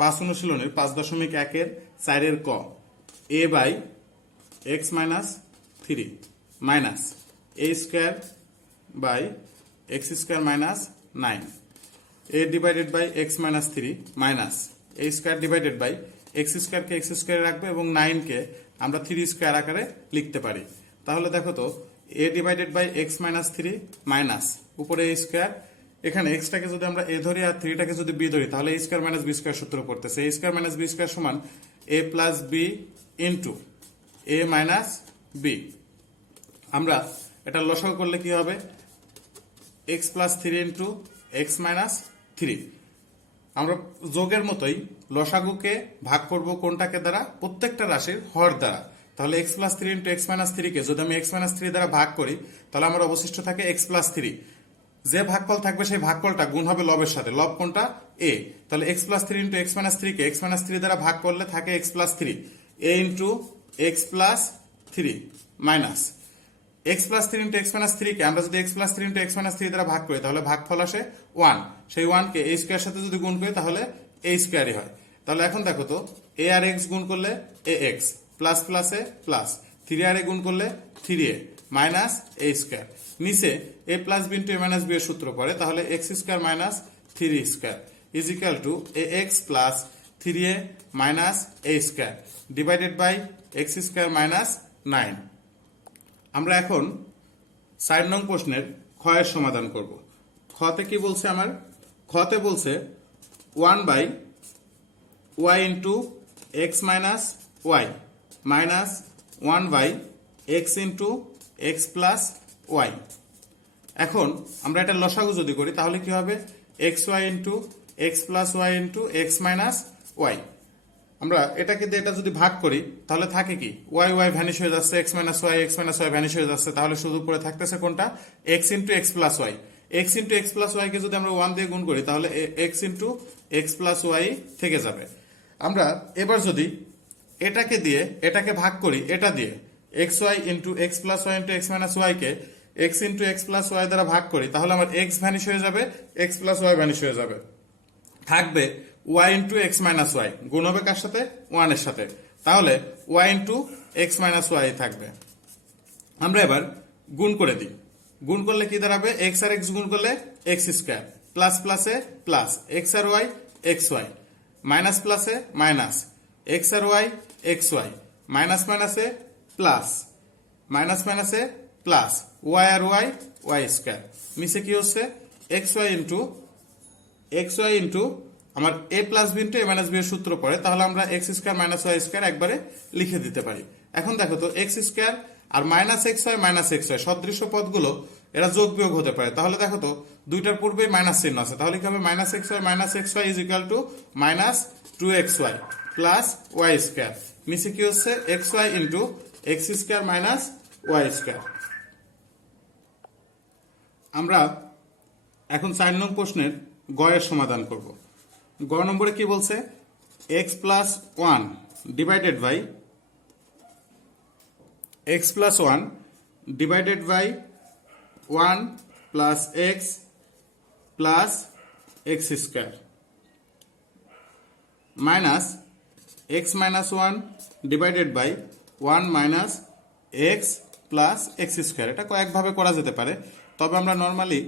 পাঁচ অনুশীলনের 5.1 4 ক a by x minus 3 minus a square by x square minus 9 a divided by x minus 3 minus a square divided by x square কে x স্কয়ারে রাখবে এবং 9 কে আমরা 3 স্কয়ার আকারে লিখতে পারি। তাহলে দেখো তো a divided by x minus 3 minus উপরে a স্কয়ার, এখানে x টাকে যদি আমরা a ধরি আর 3 টাকে যদি b ধরি তাহলে a square minus b square সূত্র পড়তেছে a square minus b square সমান a plus b into a minus b। আমরা এটা লসাগু করলে কি হবে x plus 3 into x minus 3। আমরা যোগের মতোই লসাগুকে ভাগ করব কোনটাকে দ্বারা, প্রত্যেকটা রাশির হর দ্বারা। তাহলে x plus 3 into x minus 3 কে যদি আমি x মাইনাস 3 দ্বারা ভাগ করি তাহলে আমার অবশিষ্ট থাকে x প্লাস 3। যে ভাগফল থাকবে সেই ভাগফলটা গুণ হবে লবের সাথে, লব কোনটা a। তাহলে x plus 3 into x minus 3 কে x মাইনাস 3 দ্বারা ভাগ করলে থাকে x plus 3 a into x plus 3 minus x plus 3 into x minus 3 কে আমরা যদি x plus 3 into x minus 3 দ্বারা ভাগ করি তাহলে ভাগফল আসে 1। সেই 1 কে a স্কয়ার সাথে যদি গুণ করি তাহলে a স্কয়ারই হয়। তাহলে এখন দেখো তো a আর x গুণ করলে ax প্লাস প্লাসে প্লাস 3 আর a গুণ করলে 3a মাইনাস a স্কয়ার। নিচে a plus b into a minus b এর সূত্র পড়ে, তাহলে x square minus 3 square is equal to ax plus 3a minus a square divided by x square minus 9। আমরা এখন 4 নং প্রশ্নের খ এর সমাধান করব। খতে কি বলছে আমার, খতে বলছে 1 by y into x minus y minus 1 by x into x plus y। এখন আমরা এটা লসাগু যদি করি তাহলে কি হবে xy into x plus y into x minus y। আমরা এটাকে দিয়ে এটা যদি ভাগ করি তাহলে থাকে কি y y ভ্যানিশ হয়ে যাচ্ছে, x মাইনাস y ভ্যানিশ হয়ে যাচ্ছে, তাহলে শুধু উপরে থাকতেছে কোনটা x into x plus y। x into x plus y কে যদি আমরা 1 দিয়ে গুণ করি তাহলে x into x plus y থেকে যাবে। আমরা এবার যদি এটাকে দিয়ে এটাকে ভাগ করি এটা দিয়ে xy into x plus y into x minus y কে x into x plus y দ্বারা ভাগ করি তাহলে আমার x ভ্যানিশ হয়ে যাবে, x প্লাস y ভ্যানিশ হয়ে যাবে, থাকবে y into x minus y গুণ হবে কার সাথে 1 এর সাথে, তাহলে y into x minus y থাকবে। আমরা এবার গুণ করে দিই, গুণ করলে কি দাঁড়াবে x আর x গুণ করলে x স্কয়ার প্লাস প্লাসে প্লাস x আর y xy মাইনাস প্লাসে মাইনাস x আর y xy মাইনাস মাইনাসে প্লাস মাইনাস মাইনাসে প্লাস y আর y y স্কয়ার। নিচে কি হচ্ছে xy ইনটু আমার a plus b into a minus b এর সূত্র পড়ে, তাহলে আমরা x square minus y square একবারে লিখে দিতে পারি। এখন দেখো তো x স্কয়ার আর মাইনাস xy সদৃশ্য পদগুলো এরা যোগ বিয়োগ হতে পারে, তাহলে দেখো তো দুইটার পূর্বে মাইনাস চিহ্ন আছে, তাহলে কি হবে minus xy is equal two minus 2xy plus y square. নিচে কি হচ্ছে xy into x square minus y square. আমরা এখন 4 নং প্রশ্নের গ এর সমাধান করব। গ নম্বরে কি বলছে x plus 1 divided by x plus 1 divided by 1 plus x plus x square minus x minus 1 divided by 1 minus x plus x square. এটা কয়েকভাবে করা যেতে পারে, তবে আমরা নর্মালি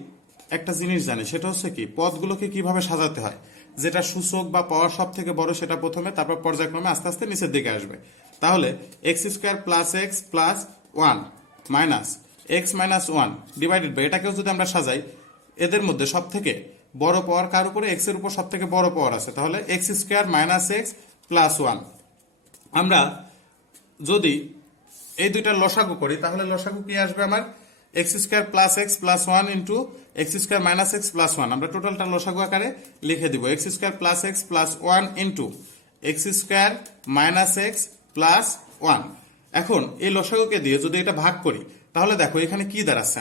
একটা জিনিস জানি, সেটা হচ্ছে কি পদগুলোকে কিভাবে সাজাতে হয়। যেটা সূচক বা পাওয়ার সব থেকে বড় সেটা প্রথমে, তারপর পর্যায়ক্রমে আস্তে আস্তে নিচের দিকে আসবে। তাহলে x square plus x plus 1 minus x minus 1 divided by, এটাকেও যদি আমরা সাজাই এদের মধ্যে সব থেকে বড় পাওয়ার কার উপরে, x এর উপর সব থেকে বড় পাওয়ার আছে, তাহলে x square minus x plus 1। আমরা যদি এই দুইটা লসাগু করি তাহলে লসাগু কি আসবে আমার x square plus x plus 1 into x square minus x plus 1। আমরা টোটালটা লসাগু আকারে লিখে দিব x square plus x plus 1 into x square minus x plus 1। এখন এই লসাগুকে দিয়ে যদি এটা ভাগ করি তাহলে দেখো এখানে কি দাঁড়াচ্ছে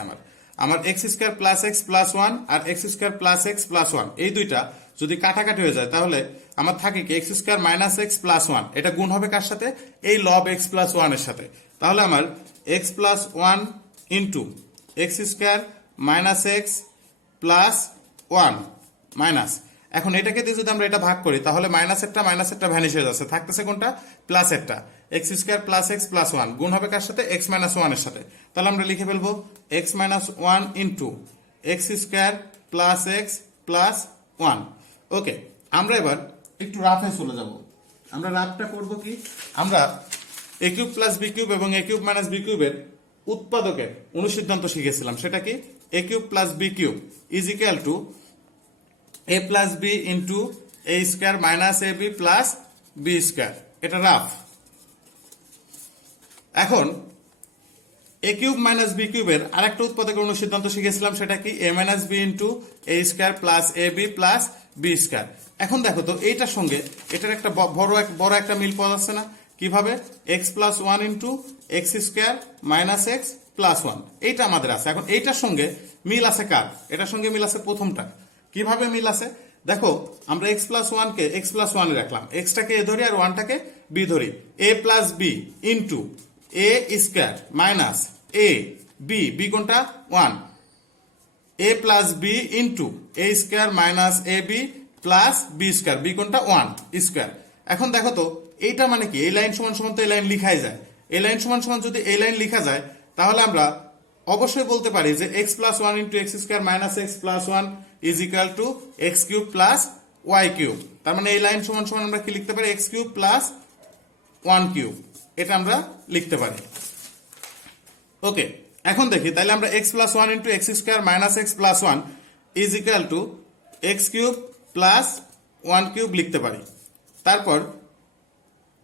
আমার x square plus x plus 1 আর x square plus x plus 1 এই দুইটা যদি কাটাকাটি হয়ে যায় তাহলে আমার থাকে কি x square minus x plus 1, এটা গুণ হবে কার সাথে এই লব x প্লাস 1 এর সাথে, তাহলে আমার x plus 1 into x square minus x plus 1 minus এখন এটাকে দিয়ে যদি আমরা এটা ভাগ করি তাহলে মাইনাস একটা ভ্যানিশ হয়ে যাচ্ছে, থাকতেছে কোনটা প্লাস একটা x square plus x plus one গুণ হবে কার সাথে এক্স মাইনাস ওয়ানের সাথে। তাহলে আমরা লিখে ফেলবো x minus one into x square plus x plus one. Okay, আমরা এবার একটু রাফে চলে যাব। আমরা রাফটা করব কি, আমরা এ কিউব প্লাস বি কিউব এবং এ কিউব মাইনাস বি কিউবের উৎপাদকের অনুসিদ্ধান্ত শিখেছিলাম। সেটা কি, a cube plus b cube is equal to a plus b into a square minus a b plus b square. এটা রাফ। এখন এ কিউব মাইনাস বি কিউবের আরেকটা উৎপাদকের অনুসিদ্ধান্ত শিখেছিলাম। সেটা কি, এ minus B into a square plus A b plus b square. এখন দেখো তো এইটার সঙ্গে এটার একটা বড় একটা মিল পাওয়া যাচ্ছে না? কিভাবে, x plus one into x square minus x plus one, এইটা আমাদের আছে। এখন এইটার সঙ্গে মিল আছে কার? এটার সঙ্গে মিল আছে প্রথমটা। কিভাবে মিল আছে দেখো, আমরা এক্স প্লাস ওয়ানকে এক্স প্লাস ওয়ানে রাখলাম, এক্সটাকে এ ধরি আর ওয়ানটাকে বি ধরি। A plus b into a square minus a b, b কোনটা one, a plus b into a square minus a b plus b square, b কোনটা ওয়ান স্কোয়ার। এখন দেখো তো এইটা মানে কি, এই লাইন সমান সমান তো এই লাইন লিখাই যায়। এই লাইন সমান সমান যদি এই লাইন লিখা যায় তাহলে আমরা অবশ্যই বলতে পারি যে x plus one into x square minus x plus one is equal to x cube plus y cube. তার মানে এই লাইন সমান সমান আমরা কি লিখতে পারি, x cube plus one cube, এটা আমরা লিখতে পারি। ওকে, এখন দেখি তাহলে আমরা x plus one into x square minus x plus one is equal to x cube plus one cube লিখতে পারি। তারপর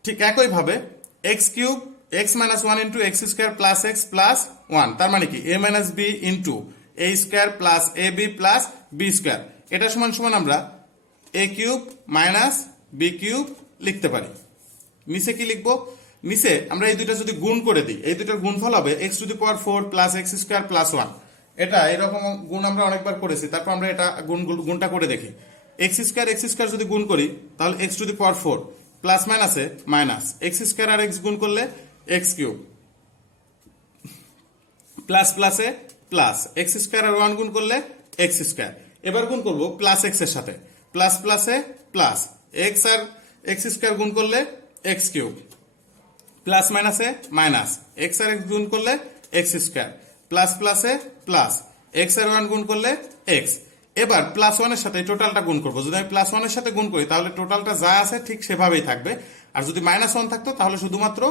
ঠিক একইভাবে x cube x minus one into x square plus x plus one, তার মানে কি এ minus B into a square plus A b plus b square, এটা সমান সমান আমরা এ কিউব মাইনাস বি কিউব লিখতে পারি। নিচে কি লিখবো, নিচে আমরা এই দুইটা যদি গুণ করে দিই, এই দুইটার গুণফল হবে x to the power four plus x square plus one. এটা এরকম গুণ আমরা অনেকবার করেছি, তারপর আমরা এটা গুণটা করে দেখি। এক্স স্কোয়ার যদি গুণ করি তাহলে x to the power four plus মাইনাসে মাইনাস এক্স স্কোয়ার আর এক্স গুণ করলে এক্স কিউব প্লাস প্লাসে প্লাস এক্স স্কোয়ার আর ওয়ান গুণ করলে এক্স স্কোয়ার। এবার গুণ করবো প্লাস এক্স এর সাথে, প্লাস প্লাসে প্লাস এক্স আর এক্স স্কোয়ার গুণ করলে এক্স কিউব প্লাস মাইনাসে মাইনাস এক্স আর এক্স গুণ করলে এক্স স্কোয়ার প্লাস প্লাসে প্লাস এক্স আর ওয়ান গুণ করলে এক্স। এবার প্লাস ওয়ানের সাথে টোটালটা গুণ করবো। যদি আমি প্লাস ওয়ানের সাথে গুণ করি তাহলে টোটালটা যা আছে ঠিক সেভাবেই থাকবে, আর যদি মাইনাস ওয়ান থাকতো তাহলে শুধুমাত্র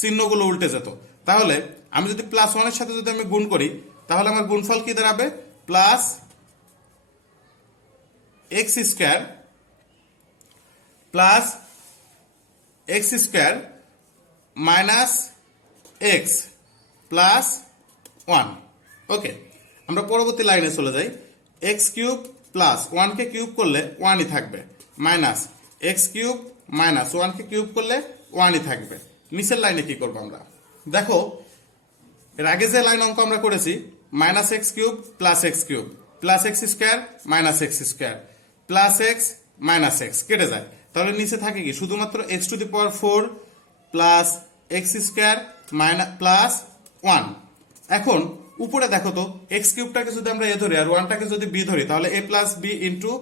চিহ্নগুলো উল্টে যেত। তাহলে আমি যদি প্লাস ওয়ানের সাথে যদি আমি গুণ করি তাহলে আমার গুণফল কি দাঁড়াবে, plus x square plus x square minus x plus one. Okay, আমরা পরবর্তী লাইনে চলে যাই। এক্স কিউব প্লাস ওয়ানকে কিউব করলে ওয়ানই থাকবে, মাইনাস এক্স কিউব মাইনাস ওয়ানকে কিউব করলে ওয়ানই থাকবে। নিচের লাইনে কি করবো আমরা দেখো, এর আগে যে লাইন অঙ্ক আমরা করেছি minus x cube plus x cube plus x square minus x square plus x minus x কেটে যায়, তাহলে নিচে থাকে কি শুধুমাত্র x to the power four plus x square minus plus one. এখন উপরে দেখো তো এক্স কিউবটাকে যদি আমরা এ ধরি আর ওয়ানটাকে যদি বি ধরি তাহলে এ প্লাস বি ইন্টু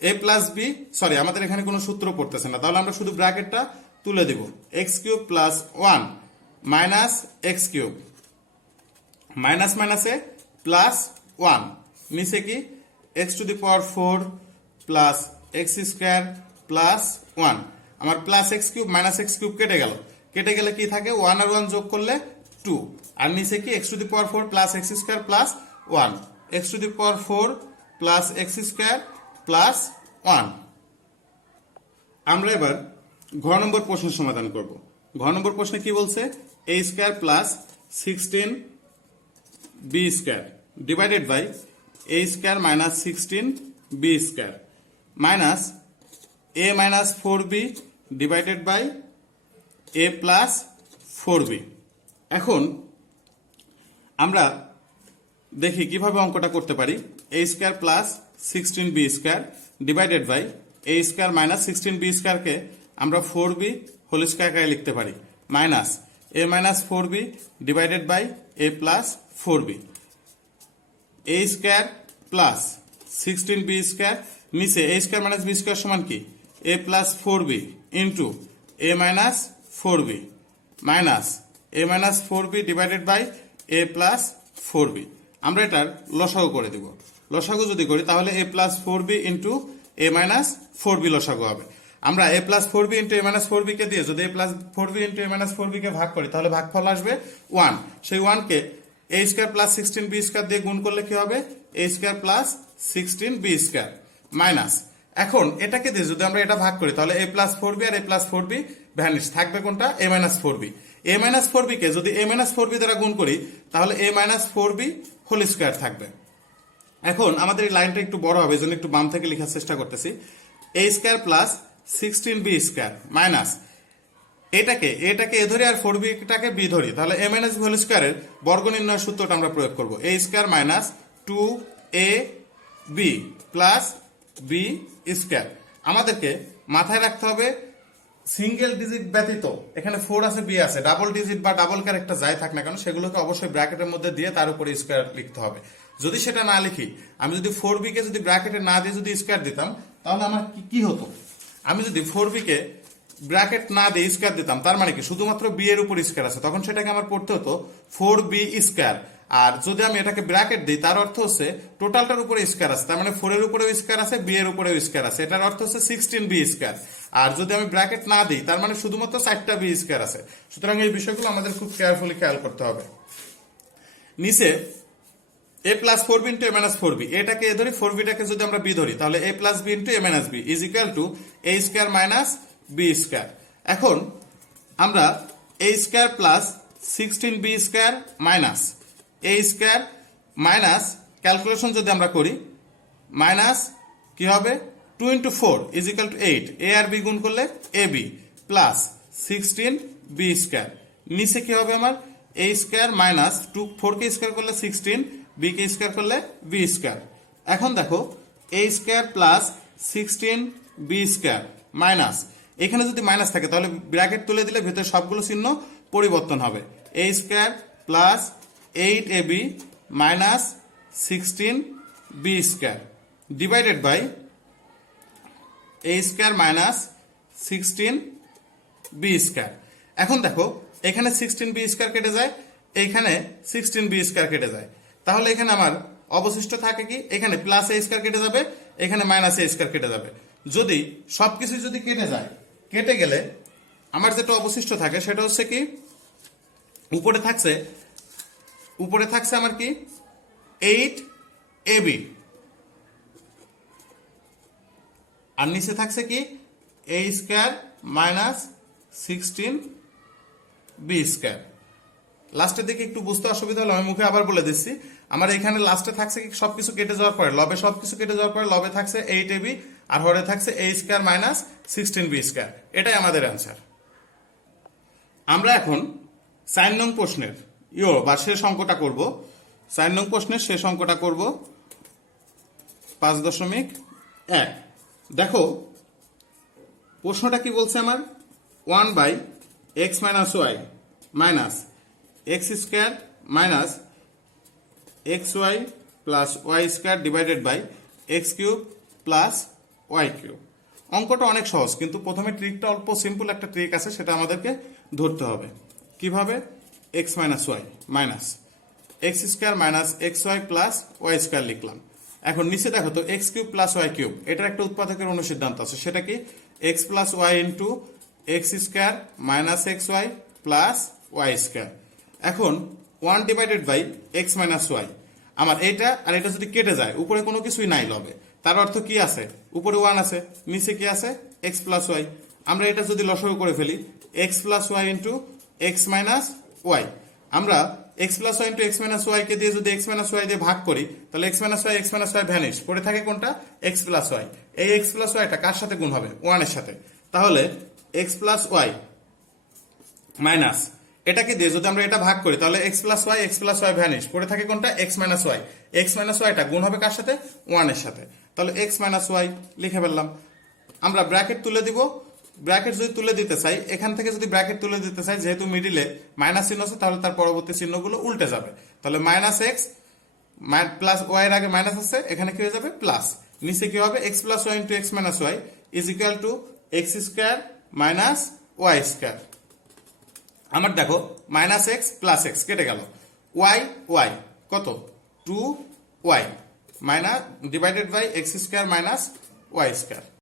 এ প্লাস বি, সরি আমাদের এখানে কোনো সূত্র পড়তেছে না, তাহলে আমরা শুধু ব্র্যাকেটটা তুলে দিব, x cube plus one minus x cube minus মাইনাসে প্লাস ওয়ান, নিচে কি x to the power four plus x square plus one. আমার plus x cube minus x cube কেটে গেলে কি থাকে, ওয়ান আর ওয়ান যোগ করলে টু, আর নিচে কি x to the power four plus x square plus one, x to the power four plus x square plus one. আমরা এবার ঘ নম্বর প্রশ্নের সমাধান করব। ঘ নম্বর প্রশ্নে কি বলছে, a square plus 16 b square divided by a square minus 16 b square minus a minus 4b divided by a plus 4b। এখন আমরা দেখি কিভাবে অঙ্কটা করতে পারি। A square plus 16 b square divided by a square minus 16 b স্কোয়ারকে আমরা 4b whole square আকারে লিখতে পারি, minus a minus 4b divided by a plus 4b। A square plus 16 b square নিচে a square minus b square সমান কি a plus 4b into a minus 4b minus a minus 4b divided by a plus 4b। আমরা এটার লসাগু করে দিব। লসাগু যদি করি তাহলে a plus 4b into a minus 4b লসাগু হবে। আমরা a plus 4b into a minus 4b কে দিয়ে যদি a plus 4b into a minus 4b কে ভাগ করি তাহলে ভাগফল আসবে 1। সেই 1 কে a square plus 16b square দিয়ে গুণ করলে কি হবে a square plus 16b square minus, এখন এটাকে দিয়ে যদি আমরা এটা ভাগ করি তাহলে a প্লাস 4b আর a প্লাস 4b ভ্যানিশ থাকবে কোনটা a minus 4b। a minus 4b কে যদি a মাইনাস 4b দ্বারা গুণ করি তাহলে a minus 4b whole square থাকবে। এখন আমাদের এই লাইনটা একটু বড় হবে এজন্য একটু বাম থেকে লেখার চেষ্টা করতেছি। a square plus 16b square minus এটাকে এ ধরি আর 4b টাকে b ধরি তাহলে a মাইনাস b হোল স্কয়ারের বর্গ নির্ণয়ের সূত্রটা আমরা প্রয়োগ করব। a square minus 2ab plus b square. আমাদেরকে মাথায় রাখতে হবে সিঙ্গেল ডিজিট ব্যতীত এখানে 4 আছে b আছে, ডাবল ডিজিট বা ডাবল ক্যারেক্টার যাই থাক না কেন সেগুলোকে অবশ্যই ব্র্যাকেটের মধ্যে দিয়ে তার উপরে স্কয়ার লিখতে হবে। যদি সেটা না লিখি, আমি যদি 4b কে যদি ব্র্যাকেটে না দিয়ে যদি স্কয়ার দিতাম তাহলে আমার কি হতো, আমি যদি 4b কে ব্র্যাকেট না দিয়ে স্কয়ার দিতাম তার মানে কি শুধুমাত্র b এর উপর স্কয়ার আছে, তখন সেটাকে আমার পড়তে হতো 4b স্কয়ার। আর যদি আমি এটাকে ব্র্যাকেট দিই তার অর্থ হচ্ছে টোটালটার উপরে স্কয়ার আছে, তার মানে 4 এর উপরেও স্কয়ার আছে, b এর উপরেও স্কয়ার আছে, এটার অর্থ হচ্ছে 16b স্কয়ার। আর যদি আমি ব্র্যাকেট না দিই তার মানে শুধুমাত্র 4টা b স্কয়ার আছে। সুতরাং এই বিষয়গুলো আমাদের খুব কেয়ারফুলি খেয়াল করতে হবে। নিচে a plus 4b into a minus 4b, এটাকে এ ধরি 4b টাকে যদি আমরা b ধরি তাহলে a plus b into a minus b is equal to a square minus b square. এখন আমরা a square plus 16b square minus a square minus calculation যদি আমরা করি মাইনাস কি হবে 2 into 4 is equal to 8, a আর b গুণ করলে ab প্লাস 16b স্কয়ার। নিচে কি হবে আমার a square minus 4 K square করলে 16, b কে স্কয়ার করলে b স্কয়ার। এখন দেখো a square plus 16b square minus, এখানে যদি মাইনাস থাকে তাহলে ব্র্যাকেট তুলে দিলে ভেতরে সবগুলো চিহ্ন পরিবর্তন হবে। a square plus 8ab minus 16b square divided by a square minus 16b square. এখন দেখো এখানে 16b স্কয়ার কেটে যায়, এখানে 16b স্কয়ার কেটে যায়, তাহলে এখানে আমার অবশিষ্ট থাকে কি এখানে প্লাস a স্কয়ার কেটে যাবে, এখানে মাইনাস a স্কয়ার কেটে যাবে। যদি সবকিছু যদি কেটে যায়, কেটে গেলে আমার যেটা অবশিষ্ট থাকে সেটা হচ্ছে কি উপরে থাকছে আমার কি 8ab আর নিচে থাকছে কি a square minus 16b square. লাস্টের দিকে একটু বুঝতে অসুবিধা হলো আমি মুখে আবার বলে দিচ্ছি। আমার এখানে লাস্টে থাকছে কি সবকিছু কেটে যাওয়ার পরে লবে সবকিছু কেটে যাওয়ার পরে লবে থাকছে 8ab আর হরে থাকছে a square minus 16b square. এটাই আমাদের অ্যান্সার। আমরা এখন 4 নং প্রশ্নের বা শেষ অঙ্কটা করব। 4 নং প্রশ্নের শেষ অঙ্কটা করব 5.1। দেখো প্রশ্নটা কি বলছে আমার 1 by x minus y minus x square minus x y plus y square divided by x cube plus y cube. অঙ্কটা অনেক সহজ, কিন্তু প্রথমে ট্রিকটা অল্প সিম্পল একটা ট্রিক আছে, সেটা আমাদেরকে ধরতে হবে। কিভাবে x minus y minus x square minus x y plus y square লিখলাম। এখন নিচে দেখো তো x cube plus y cube, এটার একটা উৎপাদকের অনুসিদ্ধান্ত আছে, সেটা কি x plus y into x square minus x y plus y square. এখন 1 divided by x minus y, আমার এটা আর এটা যদি কেটে যায় উপরে কোনো কিছুই নাই লবে, তার অর্থ কি আছে উপরে 1 আছে, নিচে কি আছে এক্স প্লাস ওয়াই। আমরা এটা যদি লসাগু করে ফেলি x plus y into x minus y, আমরা x plus y into x minus y কে দিয়ে যদি এক্স মাইনাস ওয়াই দিয়ে ভাগ করি তাহলে এক্স মাইনাস ওয়াই ভ্যানিশ, পড়ে থাকে কোনটা এক্স প্লাস ওয়াই। এই এক্স প্লাস ওয়াইটা কার সাথে গুণ হবে 1 এর সাথে, তাহলে এক্স প্লাস ওয়াই মাইনাস এটাকে দিয়ে যদি আমরা এটা ভাগ করি তাহলে এক্স প্লাস ওয়াই ভ্যানিশ, পড়ে থাকে কোনটা x minus y. X minus ওয়াইটা গুণ হবে কার সাথে 1 এর সাথে, তাহলে এক্স মাইনাস ওয়াই লিখে ফেললাম। আমরা ব্র্যাকেট তুলে দিব, ব্র্যাকেট যদি তুলে দিতে চাই এখান থেকে যদি ব্র্যাকেট তুলে দিতে চাই যেহেতু মিডিলে মাইনাস চিহ্ন আছে তাহলে তার পরবর্তী চিহ্নগুলো উল্টে যাবে, তাহলে মাইনাস এক্স প্লাস ওয়াই এর আগে মাইনাস আছে এখানে কি হয়ে যাবে প্লাস, নিচে কি হবে x plus y into x minus y is equal to x square minus y square. আমার দেখো মাইনাস এক্স প্লাস এক্স কেটে গেল, ওয়াই ওয়াই কত 2y minus divided by x square minus y square.